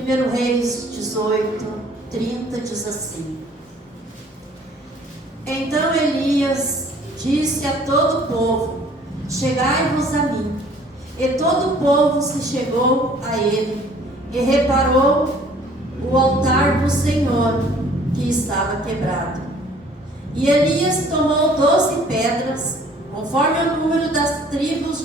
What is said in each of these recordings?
1 Reis 18:30 diz assim: Então Elias disse a todo o povo: Chegai-vos a mim. E todo o povo se chegou a ele, e reparou o altar do Senhor, que estava quebrado. E Elias tomou 12 pedras, conforme o número das tribos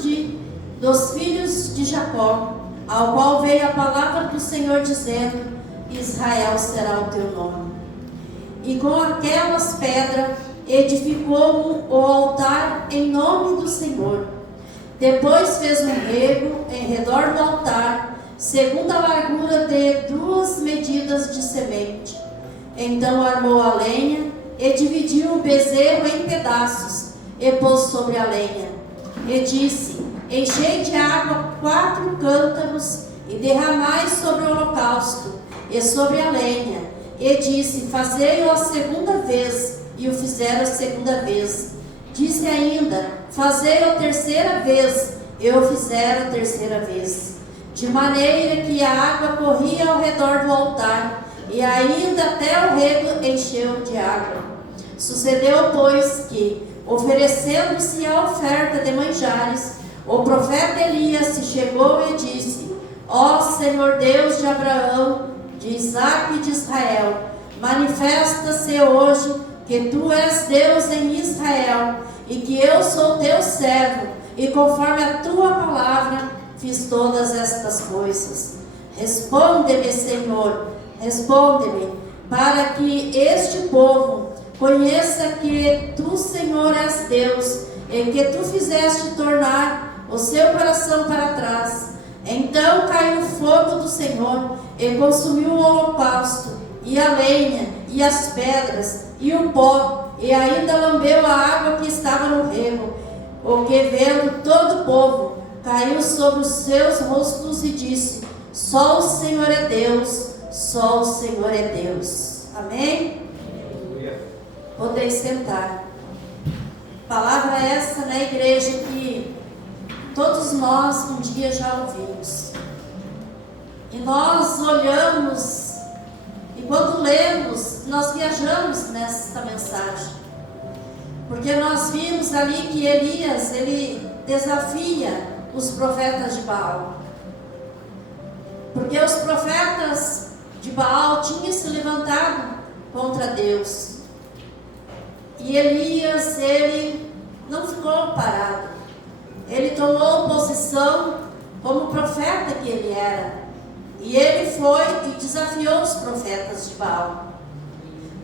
dos filhos de Jacó, ao qual veio a palavra do Senhor, dizendo: Israel será o teu nome. E com aquelas pedras edificou o altar em nome do Senhor. Depois fez um rego em redor do altar, segundo a largura de 2 medidas de semente. Então armou a lenha e dividiu o bezerro em pedaços e pôs sobre a lenha. E disse: Enchei de água 4 cântaros e derramai sobre o holocausto e sobre a lenha. E disse: Fazei-o a segunda vez. E o fizeram a segunda vez. Disse ainda: Fazei-o a terceira vez. E o fizeram a terceira vez. De maneira que a água corria ao redor do altar, e ainda até o rego encheu de água. Sucedeu, pois, que, oferecendo-se a oferta de manjares, o profeta Elias se chegou e disse: Ó Senhor Deus de Abraão, de Isaque e de Israel, manifesta-se hoje que tu és Deus em Israel, e que eu sou teu servo, e conforme a tua palavra fiz todas estas coisas. Responde-me, Senhor, responde-me, para que este povo conheça que tu, Senhor, és Deus, e que tu fizeste tornar o seu coração para trás. Então caiu o fogo do Senhor e consumiu o holocausto, e a lenha, e as pedras, e o pó, e ainda lambeu a água que estava no rego. O que, vendo todo o povo, caiu sobre os seus rostos e disse: Só o Senhor é Deus, só o Senhor é Deus. Amém? Podeis sentar. Palavra essa na igreja que todos nós um dia já ouvimos. E nós olhamos, e quando lemos, nós viajamos nesta mensagem. Porque nós vimos ali que Elias, ele desafia os profetas de Baal. Porque os profetas de Baal tinham se levantado contra Deus. E Elias, ele não ficou parado. Ele tomou posição como profeta que ele era. E ele foi e desafiou os profetas de Baal.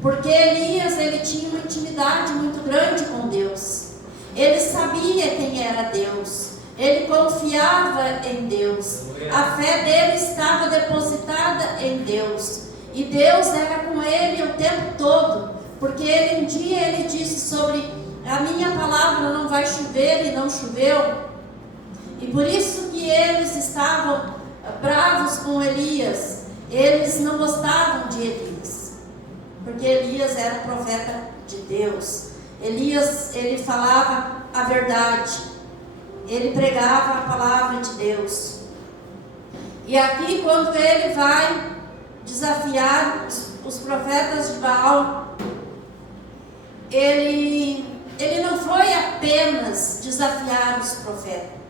Porque Elias, ele tinha uma intimidade muito grande com Deus. Ele sabia quem era Deus. Ele confiava em Deus. A fé dele estava depositada em Deus. E Deus era com ele o tempo todo. Porque um dia ele disse sobre: a minha palavra não vai chover, e não choveu. E por isso que eles estavam bravos com Elias. Eles não gostavam de Elias. Porque Elias era um profeta de Deus. Elias, ele falava a verdade. Ele pregava a palavra de Deus. E aqui, quando ele vai desafiar os profetas de Baal, ele não foi apenas desafiar os profetas.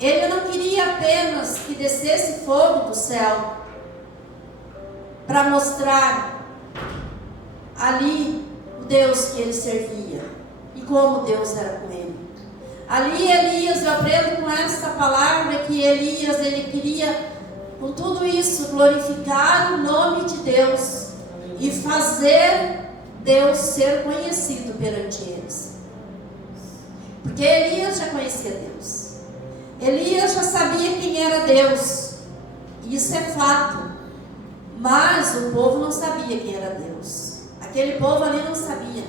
Ele não queria apenas que descesse fogo do céu para mostrar ali o Deus que ele servia e como Deus era com ele. Ali Elias, eu aprendo com esta palavra que Elias, ele queria com tudo isso glorificar o nome de Deus e fazer Deus ser conhecido perante eles. Porque Elias já conhecia Deus. Elias já sabia quem era Deus. Isso é fato. Mas o povo não sabia quem era Deus. Aquele povo ali não sabia.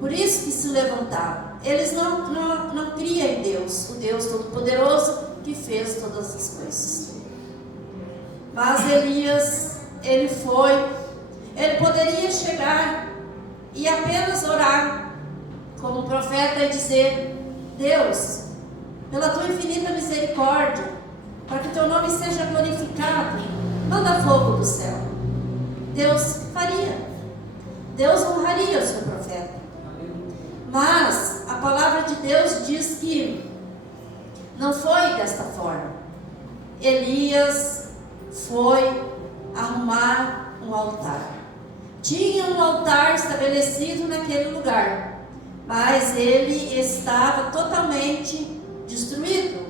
Por isso que se levantaram. Eles não criam em Deus, o Deus Todo-Poderoso que fez todas as coisas. Mas Elias, ele poderia chegar e apenas orar como profeta e dizer: Deus, pela tua infinita misericórdia, para que teu teu nome seja glorificado, manda fogo do céu. Deus faria. Deus honraria o seu profeta. Mas a palavra de Deus diz que não foi desta forma. Elias foi arrumar um altar. Tinha um altar estabelecido naquele lugar, mas ele estava totalmente destruído.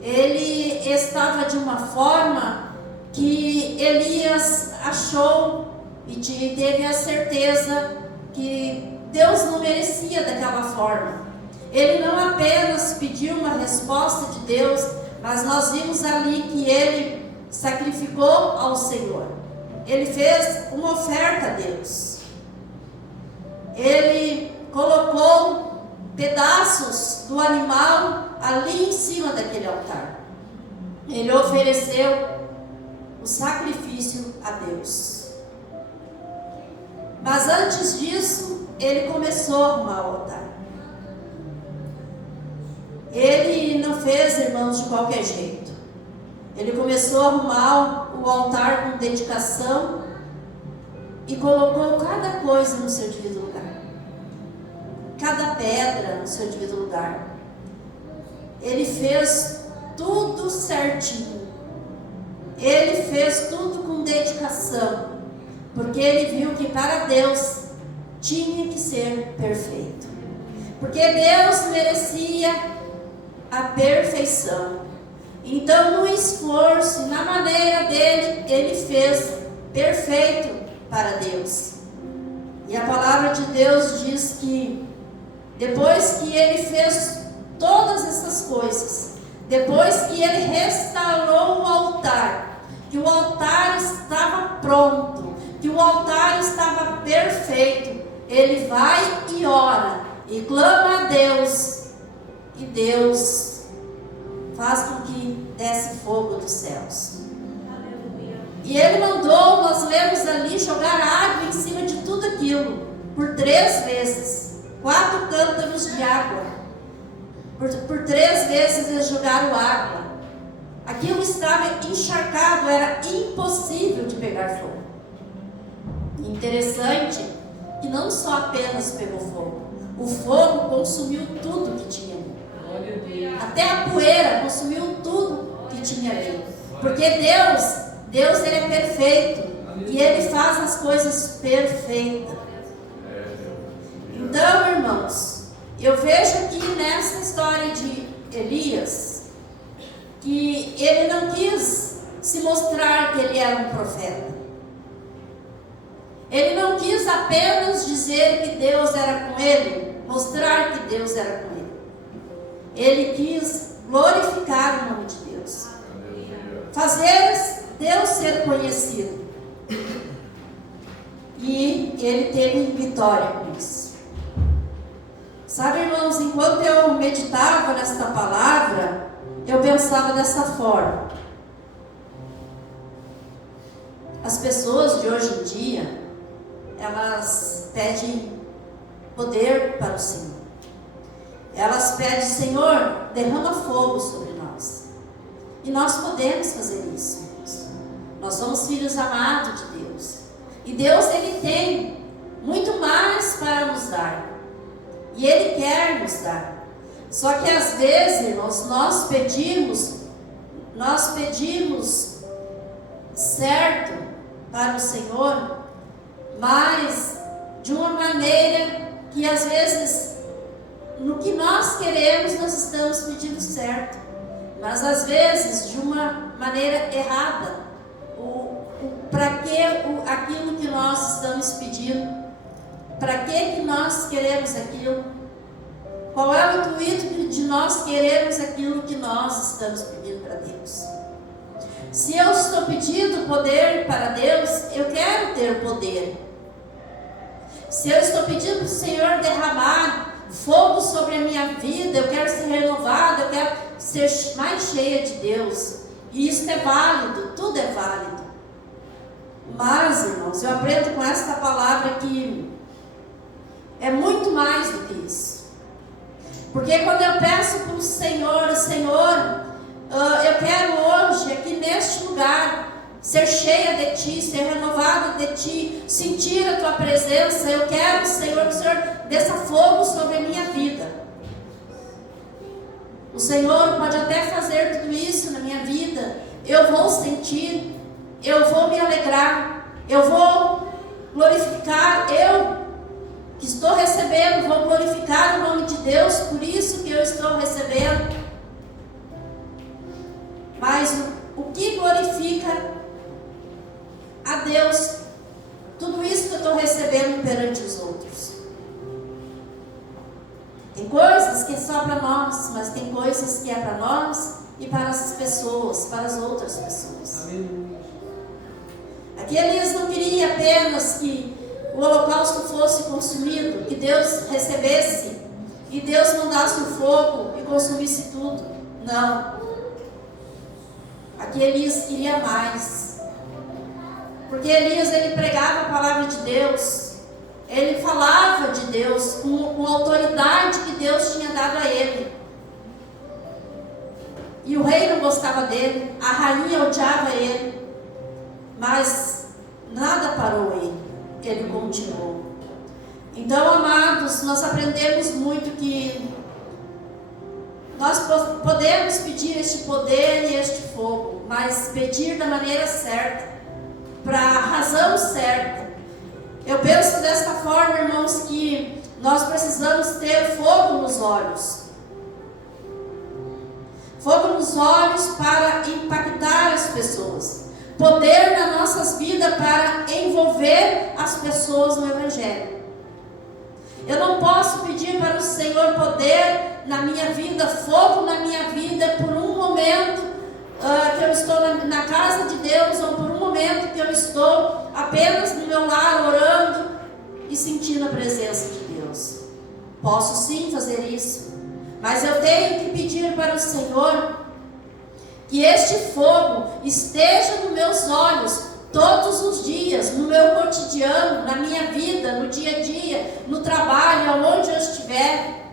Ele estava de uma forma que Elias achou e teve a certeza que Deus não merecia daquela forma. Ele não apenas pediu uma resposta de Deus, mas nós vimos ali que ele sacrificou ao Senhor. Ele fez uma oferta a Deus. Ele colocou pedaços do animal ali em cima daquele altar. Ele ofereceu o sacrifício a Deus. Mas antes disso, ele começou a arrumar o altar. Ele não fez, irmãos, de qualquer jeito. Ele começou a arrumar o altar com dedicação e colocou cada coisa no seu devido lugar. Cada pedra no seu devido lugar. Ele fez tudo certinho. Ele fez tudo com dedicação, porque ele viu que para Deus tinha que ser perfeito. Porque Deus merecia a perfeição. Então, no esforço e na maneira dele, ele fez perfeito para Deus. E a palavra de Deus diz que depois que ele fez todas essas coisas, depois que ele restaurou o altar, que o altar estava pronto, que o altar estava perfeito, ele vai e ora e clama a Deus, e Deus faz com que desce fogo dos céus. Aleluia. E ele mandou, nós lemos ali, jogar água em cima de tudo aquilo, por 3 vezes, 4 cântaros de água, por 3 vezes eles jogaram água. Aquilo estava encharcado, era impossível de pegar fogo. Interessante que não só apenas pegou fogo, o fogo consumiu tudo que tinha ali. Até a poeira consumiu tudo que tinha ali. Porque Deus ele é perfeito e ele faz as coisas perfeitas. Então, irmãos, eu vejo aqui nessa história de Elias que ele não quis se mostrar que ele era um profeta. Ele não quis apenas dizer que Deus era com ele, mostrar que Deus era com ele. Ele quis glorificar o nome de Deus, fazer Deus ser conhecido. E ele teve vitória com isso. Sabe, irmãos, enquanto eu meditava nesta palavra, eu pensava dessa forma. As pessoas de hoje em dia, elas pedem poder para o Senhor. Elas pedem, Senhor, derrama fogo sobre nós. E nós podemos fazer isso, irmãos. Nós somos filhos amados de Deus. E Deus, Ele tem muito mais para nos dar. E Ele quer nos dar. Só que às vezes, irmãos, nós pedimos certo para o Senhor, mas de uma maneira que às vezes no que nós queremos nós estamos pedindo certo, mas às vezes de uma maneira errada. Para que aquilo que nós estamos pedindo? Para que nós queremos aquilo? Qual é o intuito de nós queremos aquilo que nós estamos pedindo para Deus? Se eu estou pedindo poder para Deus, eu quero ter o poder. Se eu estou pedindo para o Senhor derramar fogo sobre a minha vida, eu quero ser renovada, eu quero ser mais cheia de Deus. E isso é válido, tudo é válido. Mas, irmãos, eu aprendo com esta palavra que é muito mais do que isso. Porque quando eu peço para o Senhor, eu quero hoje, aqui lugar, ser cheia de Ti, ser renovada de Ti, sentir a Tua presença. Eu quero, Senhor, que o Senhor desça fogo sobre a minha vida. O Senhor pode até fazer tudo isso na minha vida. Eu vou sentir, eu vou me alegrar, eu vou glorificar, eu que estou recebendo, vou glorificar o nome de Deus, por isso que eu estou recebendo. Mas o que glorifica a Deus, tudo isso que eu estou recebendo perante os outros? Tem coisas que é só para nós, mas tem coisas que é para nós e para as pessoas, para as outras pessoas. Aqui Elias não queria apenas que o holocausto fosse consumido, que Deus recebesse e Deus mandasse o fogo e consumisse tudo. Não. Aqui Elias queria mais. Porque Elias, ele pregava a palavra de Deus. Ele falava de Deus com a autoridade que Deus tinha dado a ele. E o rei não gostava dele, a rainha odiava ele. Mas nada parou ele continuou. Então, amados, nós aprendemos muito que nós podemos pedir este poder e este fogo, mas pedir da maneira certa, para a razão certa. Eu penso desta forma, irmãos, que nós precisamos ter fogo nos olhos. Fogo nos olhos para impactar as pessoas. Poder nas nossas vidas para envolver as pessoas no Evangelho. Eu não posso pedir para o Senhor poder na minha vida, fogo na minha vida, por um momento que eu estou na casa de Deus, ou por um momento que eu estou apenas no meu lar orando e sentindo a presença de Deus. Posso sim fazer isso, mas eu tenho que pedir para o Senhor que este fogo esteja nos meus olhos todos os dias, no meu cotidiano, na minha vida, no dia a dia, no trabalho, aonde eu estiver.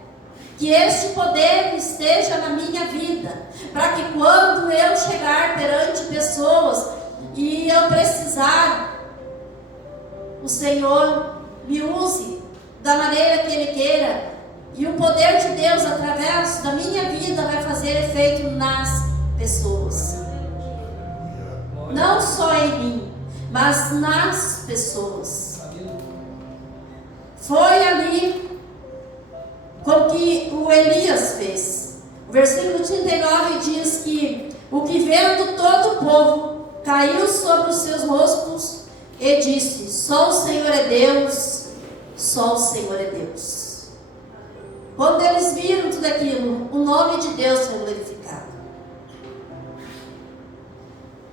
Que este poder esteja na minha vida, para que quando eu chegar perante pessoas e eu precisar, o Senhor me use da maneira que Ele queira, e o poder de Deus através da minha vida vai fazer efeito nas pessoas, não só em mim, mas nas pessoas. Foi ali com que o Elias fez. O versículo 39 diz que o que vendo todo o povo caiu sobre os seus rostos e disse: só o Senhor é Deus, só o Senhor é Deus. Quando eles viram tudo aquilo, o nome de Deus foi glorificado.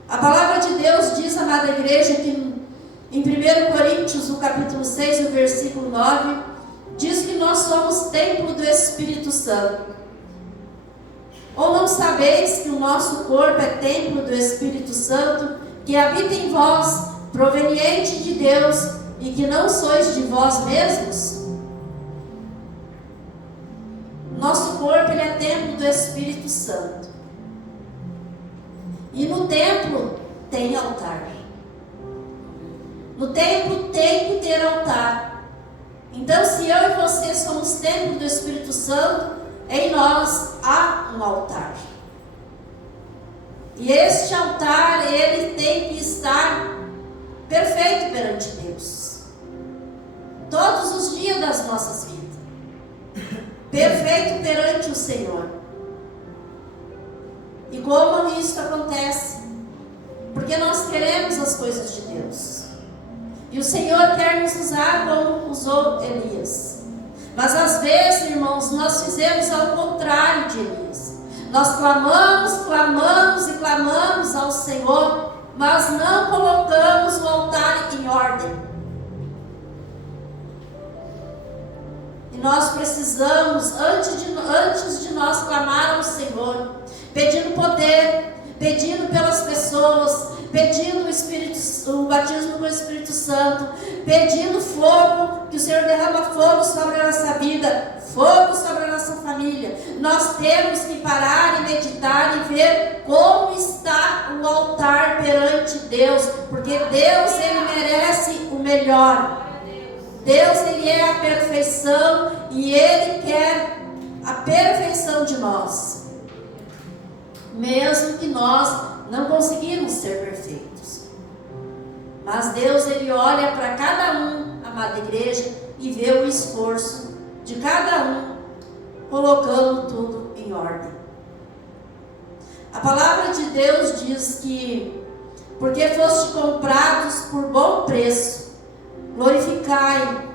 A palavra de Deus diz, amada igreja, que em 1 Coríntios, no capítulo 6, no versículo 9, diz que nós somos templo do Espírito Santo. Ou não sabeis que o nosso corpo é templo do Espírito Santo, que habita em vós, proveniente de Deus, e que não sois de vós mesmos? Nosso corpo, ele é templo do Espírito Santo. E no templo tem altar. No templo tem que ter altar. Então, se eu e você somos templo do Espírito Santo, em nós há um altar. E este altar, ele tem que estar perfeito perante Deus. Todos os dias das nossas vidas. Perfeito perante o Senhor. E como isso acontece? Porque nós queremos as coisas de Deus. E o Senhor quer nos usar como usou Elias. Mas às vezes, irmãos, nós fizemos ao contrário de Elias. Nós clamamos, clamamos e clamamos ao Senhor, mas não colocamos o altar em ordem. E nós precisamos, antes de nós clamar ao Senhor, pedindo poder, pedindo pelas pessoas, pedindo o batismo com o Espírito Santo, pedindo fogo, que o Senhor derrama fogo sobre a nossa vida, fogo sobre a nossa família. Nós temos que parar e meditar e ver como está o altar Deus, porque Deus, Ele merece o melhor. Deus, Ele é a perfeição e Ele quer a perfeição de nós, mesmo que nós não conseguimos ser perfeitos. Mas Deus, Ele olha para cada um, amada igreja, e vê o esforço de cada um, colocando tudo em ordem. A palavra de Deus diz que, porque foste comprados por bom preço, glorificai,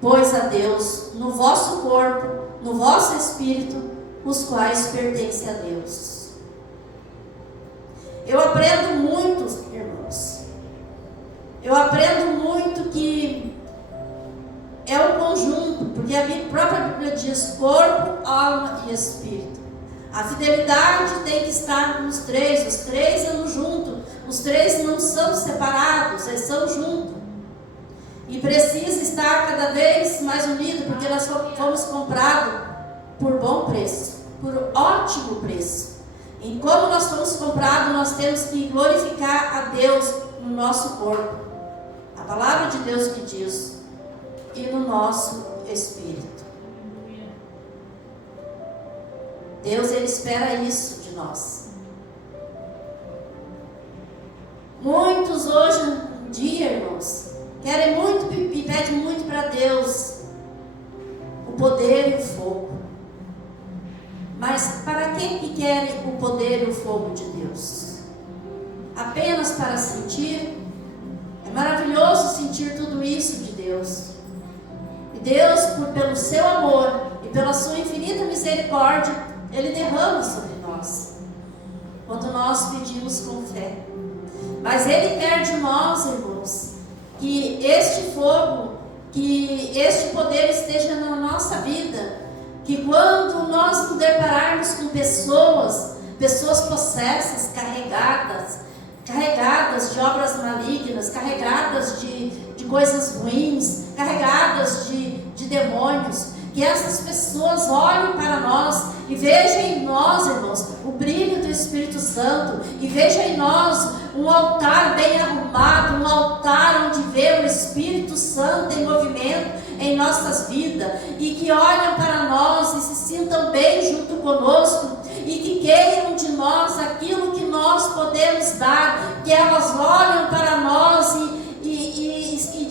pois, a Deus no vosso corpo, no vosso espírito, os quais pertencem a Deus. Eu aprendo muito, irmãos. Eu aprendo muito que é um conjunto, porque a própria Bíblia diz corpo, alma e espírito. A fidelidade tem que estar nos três, os três andam juntos, os três não são separados, eles são juntos. E precisa estar cada vez mais unido, porque nós fomos comprados por bom preço, por ótimo preço. E como nós fomos comprados, nós temos que glorificar a Deus no nosso corpo. A palavra de Deus que diz, e no nosso espírito. Deus, Ele espera isso de nós. Muitos hoje em dia, irmãos, querem muito e pedem muito para Deus o poder e o fogo. Mas para que querem o poder e o fogo de Deus? Apenas para sentir? É maravilhoso sentir tudo isso de Deus. E Deus, pelo seu amor e pela sua infinita misericórdia, Ele derrama sobre nós, quando nós pedimos com fé. Mas Ele quer de nós, irmãos, que este fogo, que este poder esteja na nossa vida, que quando nós nos depararmos com pessoas possessas, carregadas de obras malignas, carregadas de coisas ruins, carregadas de demônios, que essas pessoas olhem para nós e vejam em nós, irmãos, o brilho do Espírito Santo, e vejam em nós um altar bem arrumado, um altar onde vê o Espírito Santo em movimento em nossas vidas, e que olhem para nós e se sintam bem junto conosco, e que queiram de nós aquilo que nós podemos dar, que elas olham para nós e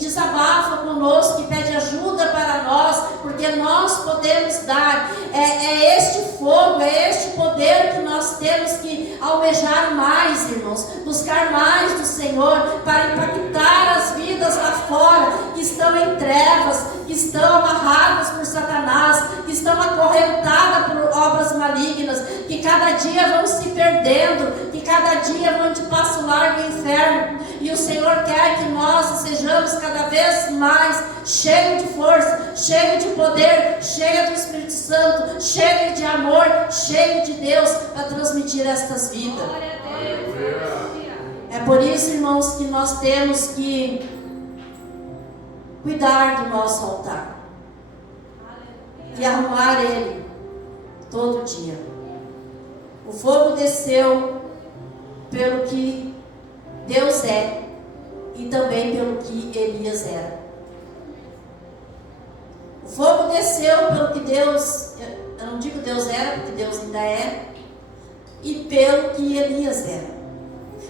desabafam conosco, e pedem ajuda para nós, porque nós podemos dar. É este fogo, é este poder que nós temos que almejar mais, irmãos, buscar mais do Senhor, para impactar as vidas lá fora, que estão em trevas, que estão amarradas por Satanás, que estão acorrentadas por obras malignas, que cada dia vão se perdendo, que cada dia vão de passo largo ao inferno. E o Senhor quer que nós sejamos cada vez mais cheios de força, cheios de poder, cheios do Espírito Santo, cheios de amor, cheios de Deus, para transmitir estas vidas. É por isso, irmãos, que nós temos que cuidar do nosso altar e arrumar ele todo dia. O fogo desceu pelo que Deus é e também pelo que Elias era. O fogo desceu pelo que Deus, eu não digo Deus era, porque Deus ainda é, e pelo que Elias era.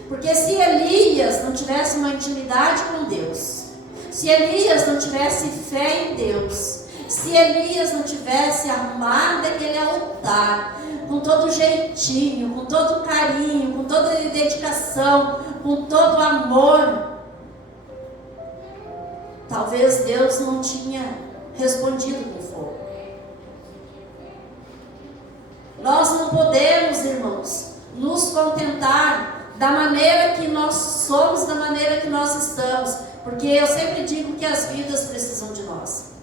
Porque se Elias não tivesse uma intimidade com Deus, se Elias não tivesse fé em Deus, se Elias não tivesse arrumado aquele altar, com todo jeitinho, com todo carinho, com toda dedicação, com todo amor, talvez Deus não tinha respondido com fogo. Nós não podemos, irmãos, nos contentar da maneira que nós somos, da maneira que nós estamos, porque eu sempre digo que as vidas precisam de nós.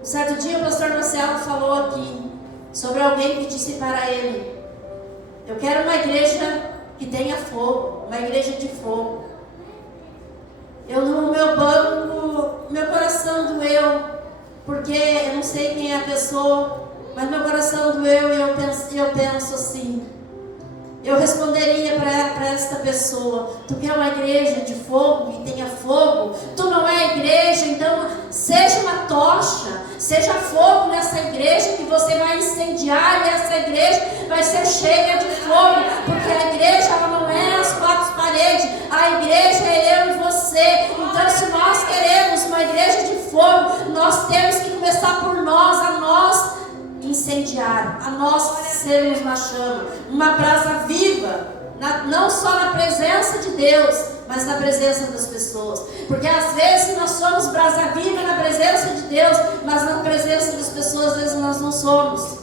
Um certo dia o pastor Marcelo falou aqui sobre alguém que disse para ele: eu quero uma igreja que tenha fogo, uma igreja de fogo. Eu no meu banco, meu coração doeu, porque eu não sei quem é a pessoa, mas meu coração doeu e eu penso assim, eu responderia para esta pessoa: tu quer uma igreja de fogo e tenha fogo? Tu não é igreja, então seja uma tocha, seja fogo nessa igreja que você vai incendiar, e essa igreja vai ser cheia de fogo, porque a igreja ela não é as quatro paredes, a igreja é eu e você. Então, se nós queremos uma igreja de fogo, nós temos que começar por nós, a nós incendiar, a nós sermos uma chama, uma brasa viva, não só na presença de Deus, mas na presença das pessoas. Porque às vezes nós somos brasa viva na presença de Deus, mas na presença das pessoas às vezes nós não somos.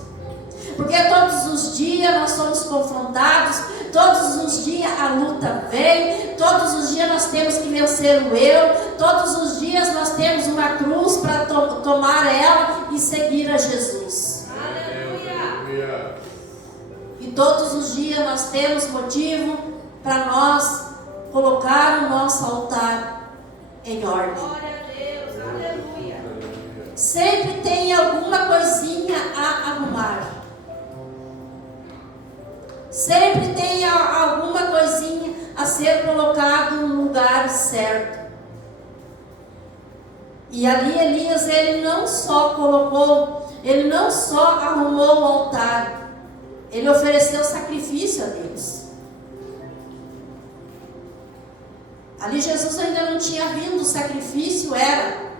Porque todos os dias nós somos confrontados, todos os dias a luta vem, todos os dias nós temos que vencer o eu, todos os dias nós temos uma cruz para tomar ela e seguir a Jesus. E todos os dias nós temos motivo para nós colocar o nosso altar em ordem. Glória a Deus, aleluia. Sempre tem alguma coisinha a arrumar. Sempre tem alguma coisinha a ser colocado no lugar certo. E ali Elias, ele não só arrumou o altar, ele ofereceu sacrifício a Deus. Ali Jesus ainda não tinha vindo, o sacrifício era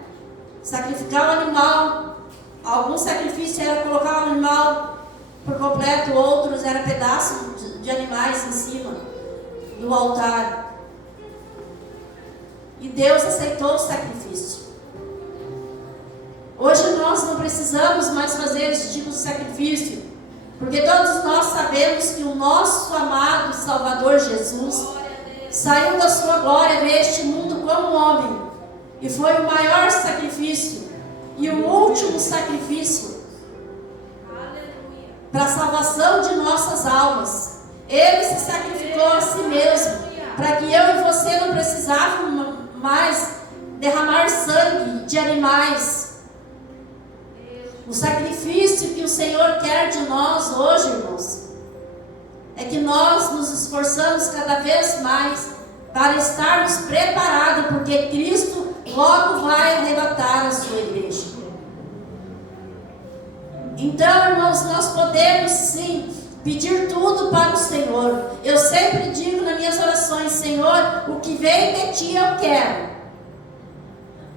sacrificar o animal. Algum sacrifício era colocar o animal por completo, outros era pedaços de animais em cima do altar. E Deus aceitou o sacrifício. Hoje nós não precisamos mais fazer esse tipo de sacrifício, porque todos nós sabemos que o nosso amado Salvador Jesus saiu da sua glória neste mundo como homem, e foi o maior sacrifício e o último sacrifício para a salvação de nossas almas. Ele se sacrificou a si mesmo, para que eu e você não precisávamos mais derramar sangue de animais. O sacrifício que o Senhor quer de nós hoje, irmãos, é que nós nos esforçamos cada vez mais para estarmos preparados, porque Cristo logo vai arrebatar a sua igreja. Então, irmãos, nós podemos sim pedir tudo para o Senhor. Eu sempre digo nas minhas orações: Senhor, o que vem de Ti eu quero.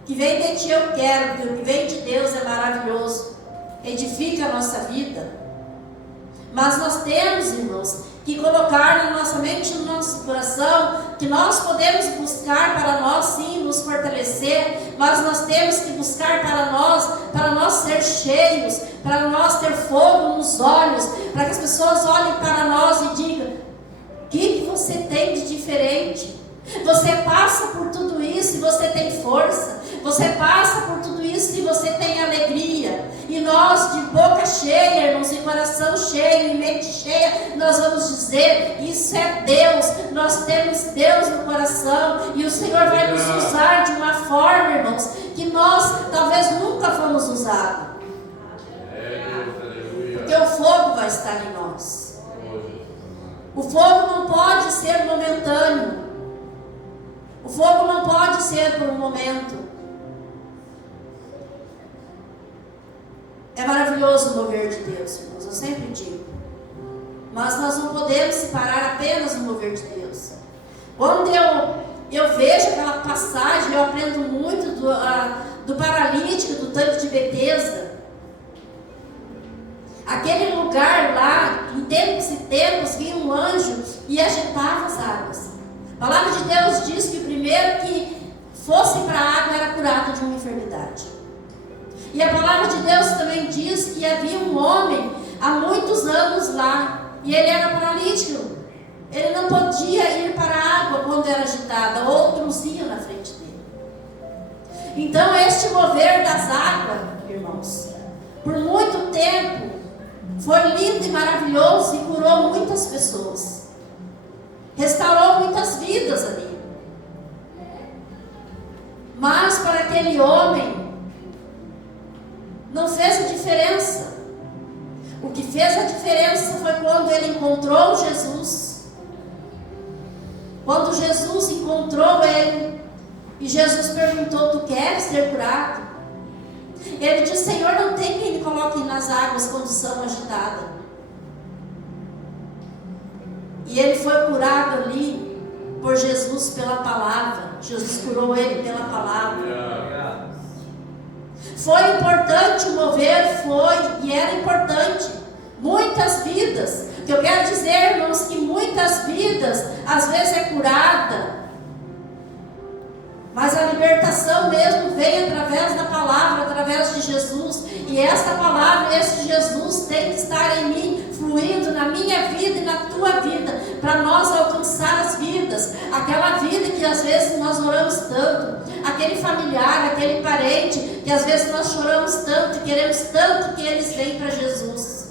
O que vem de Ti eu quero, porque o que vem de Deus é maravilhoso, edifica a nossa vida. Mas nós temos, irmãos, que colocar na nossa mente, no nosso coração, que nós podemos buscar para nós sim nos fortalecer, mas nós temos que buscar para nós ser cheios, para nós ter fogo nos olhos, para que as pessoas olhem para nós e digam: o que você tem de diferente? Você passa por tudo isso e você tem força. Você passa por tudo isso e você tem alegria. E nós, de boca cheia, irmãos, de coração cheio e mente cheia, nós vamos dizer: isso é Deus. Nós temos Deus no coração, e o Senhor vai nos usar de uma forma, irmãos, que nós talvez nunca fomos usados. Porque o fogo vai estar em nós. O fogo não pode ser momentâneo. O fogo não pode ser por um momento. É maravilhoso o mover de Deus, irmãos, eu sempre digo. Mas nós não podemos se parar apenas no mover de Deus. Quando eu vejo aquela passagem, eu aprendo muito do paralítico, do tanque de Betesda. Aquele lugar lá, em tempos e tempos, vinha um anjo e agitava as águas. A palavra de Deus diz que o primeiro que fosse para a água era curado de uma enfermidade. E a palavra de Deus também diz que havia um homem há muitos anos lá, e ele era paralítico. Ele não podia ir para a água quando era agitada, outros iam na frente dele. Então este mover das águas, irmãos, por muito tempo, foi lindo e maravilhoso e curou muitas pessoas. Restaurou muitas vidas ali. Mas para aquele homem não fez a diferença. O que fez a diferença foi quando ele encontrou Jesus. Quando Jesus encontrou ele, e Jesus perguntou: tu queres ser curado? Ele disse: Senhor, não tem quem me coloque nas águas quando são agitadas. E ele foi curado ali por Jesus pela palavra. Jesus curou ele pela palavra. Foi importante o mover, foi, e era importante. Muitas vidas. O que eu quero dizer, irmãos, que muitas vidas às vezes é curada, mas a libertação mesmo vem através da palavra, através de Jesus. E essa palavra, esse Jesus tem que estar em mim, fluindo na minha vida e na tua vida, para nós alcançar as vidas. Aquela vida que às vezes nós oramos tanto, aquele familiar, aquele parente, que às vezes nós choramos tanto e queremos tanto que eles venham para Jesus.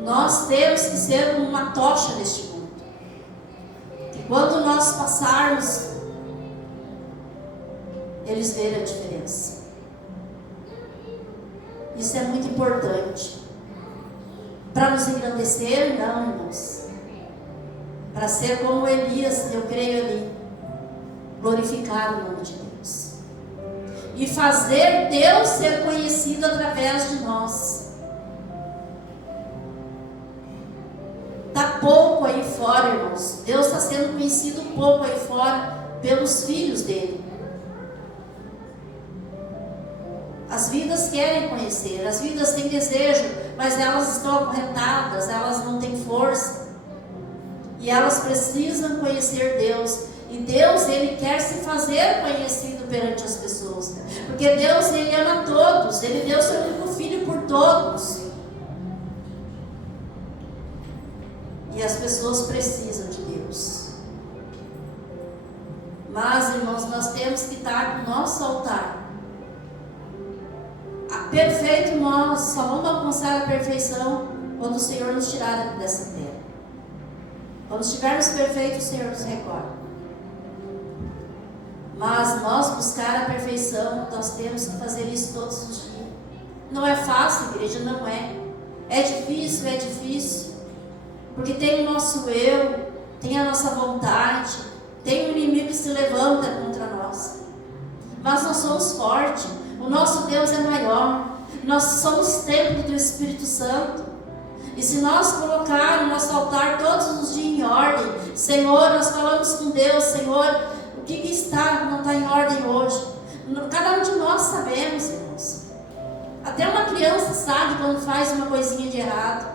Nós temos que ser uma tocha neste mundo. E quando nós passarmos, eles verem a diferença. Isso é muito importante. Para nos engrandecer, não, irmãos. Para ser como Elias, eu creio ali, glorificar o nome de Deus. E fazer Deus ser conhecido através de nós. Está pouco aí fora, irmãos. Deus está sendo conhecido pouco aí fora pelos filhos dele. As vidas querem conhecer, as vidas têm desejo, mas elas estão acorrentadas, elas não têm força. E elas precisam conhecer Deus. E Deus, Ele quer se fazer conhecido perante as pessoas. Porque Deus, Ele ama todos. Ele deu seu único filho por todos. E as pessoas precisam de Deus. Mas, irmãos, nós temos que estar no nosso altar. Perfeito, nós só vamos alcançar a perfeição quando o Senhor nos tirar dessa terra. Quando estivermos perfeitos, o Senhor nos recorda. Mas nós buscar a perfeição, nós temos que fazer isso todos os dias. Não é fácil, igreja, não é. É difícil. Porque tem o nosso eu, tem a nossa vontade, tem o inimigo que se levanta contra nós. Mas nós somos fortes, o nosso Deus é maior, nós somos templo do Espírito Santo. E se nós colocar o nosso altar todos os dias em ordem, Senhor, nós falamos com Deus, Senhor, o que não está em ordem hoje? Cada um de nós sabemos, irmãos. Até uma criança sabe quando faz uma coisinha de errado.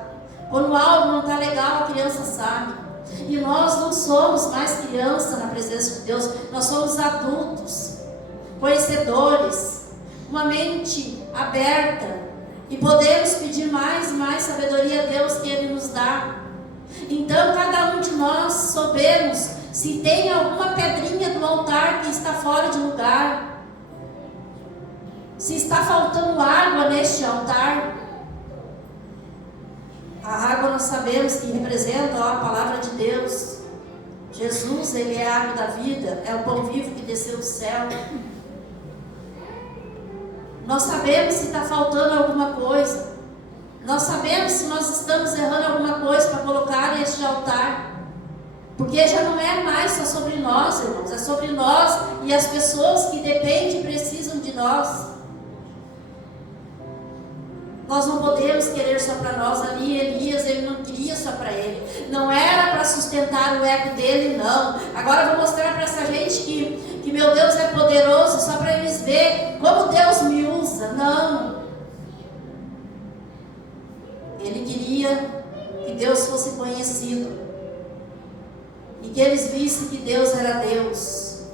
Quando algo não está legal, a criança sabe. E nós não somos mais criança na presença de Deus. Nós somos adultos, conhecedores, uma mente aberta. E podemos pedir mais e mais sabedoria a Deus que Ele nos dá. Então, cada um de nós sabemos se tem alguma pedrinha do altar que está fora de lugar. Se está faltando água neste altar. A água nós sabemos que representa a palavra de Deus. Jesus, Ele é a água da vida, é o pão vivo que desceu do céu. Nós sabemos se está faltando alguma coisa. Nós sabemos se nós estamos errando alguma coisa para colocar neste altar. Porque já não é mais só sobre nós, irmãos. É sobre nós e as pessoas que dependem e precisam de nós. Nós não podemos querer só para nós. Ali Elias, ele não queria só para ele. Não era para sustentar o ego dele, não. Agora eu vou mostrar para essa gente que meu Deus é poderoso, só para eles verem como Deus me usa. Não. Ele queria que Deus fosse conhecido. E que eles vissem que Deus era Deus.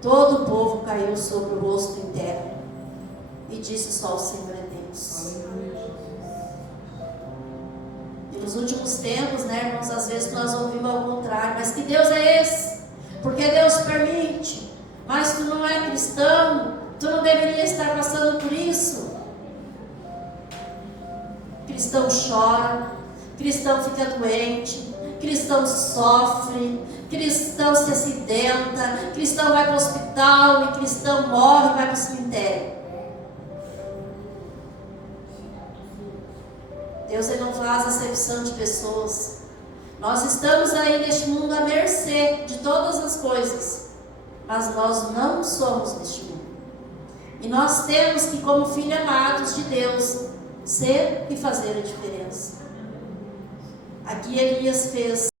Todo o povo caiu sobre o rosto em terra. E disse: só o Senhor é Deus. E nos últimos tempos, né, irmãos, às vezes nós ouvimos ao contrário. Mas que Deus é esse? Porque Deus permite. Mas tu não é cristão. Tu não deveria estar passando por isso. Cristão chora. Cristão fica doente. cristão sofre, cristão se acidenta, cristão vai para o hospital e cristão morre e vai para o cemitério. Deus, Ele não faz acepção de pessoas. Nós estamos aí neste mundo à mercê de todas as coisas, mas nós não somos deste mundo. E nós temos que, como filhos amados de Deus, ser e fazer a diferença. Aqui Elias fez